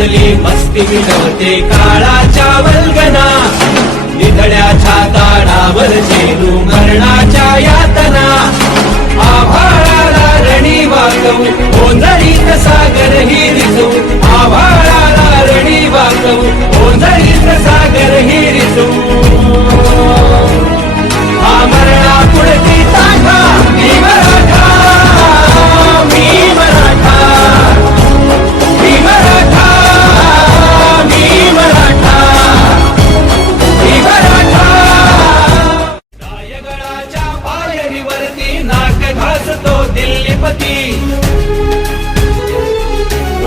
मनगटातली मस्ती मिटवते काळाच्या वल्गना, निधड्याच्या ताडावर झेलू मरणाच्या यातना, आभाळाला रणी वाकवू ओंजळीत सागर ही रिजवू, आभाळाला रणी वाकवू ओंजळीत सागर ही रिजवू, मरणा पुढची ताठा मी मराठा, मी मराठा, मी मराठा, मी मराठा, मी मराठा. रायगडाच्या पायरीवरती नाक घासतो दिल्लीपती,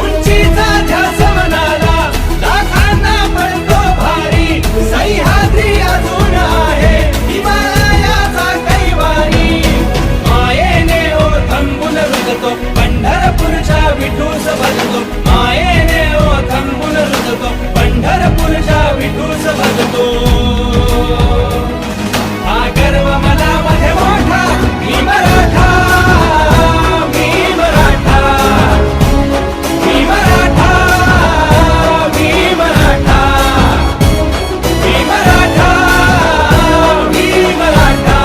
उंचीचा ध्यास मनाला लाखांना पडतो भारी, सह्याद्री अजून आहे हिमालयाचा कैवारी, मायेने ओथंबून रुजतो पंढरपूरच्या विठूस भजतो, मायेने ओथंबून रुजतो पंढरपूरच्या विठूस भजतो, हा गर्व मला मध्ये मोठा मी मराठा, मी मराठा, मी मराठा, मी मराठा, मी मराठा, मी मराठा.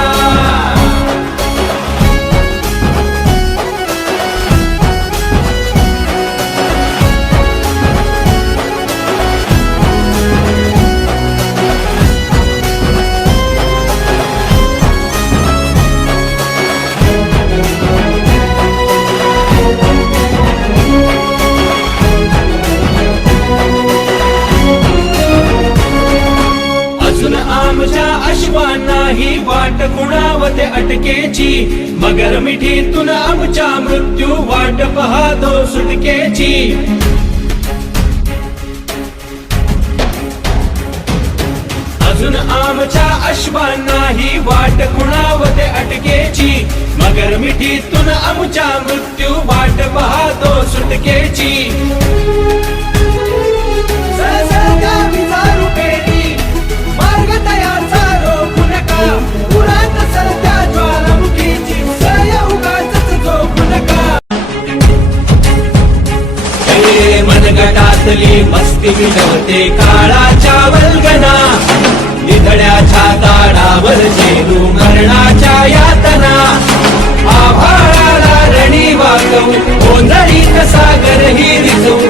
अजून आमच्या अश्वांना ही वाट कुणावते अटकेची, मगर मिठीतून आमच्या मृत्यू वाट पाहतो सुटकेची, अजून आमच्या अश्वांना ही वाट कुणावते अटकेची, मगर मिठीतून आमच्या मृत्यू वाट पाहतो सुटकेची, सळसळत्या विजारू पेरी मार्ग तयारचा रोखू नका, पुरात सरत्या ज्वालामुखीची सय उगाचच झोपू नका. हे मनगटातली मस्ती मिटवते काळाच्या वल्गना, निधड्याच्या ताडावर झेलू मरणाच्या यातना, आभाळाला रणी वाकवू ओंजळीत सागर ही रिजवू,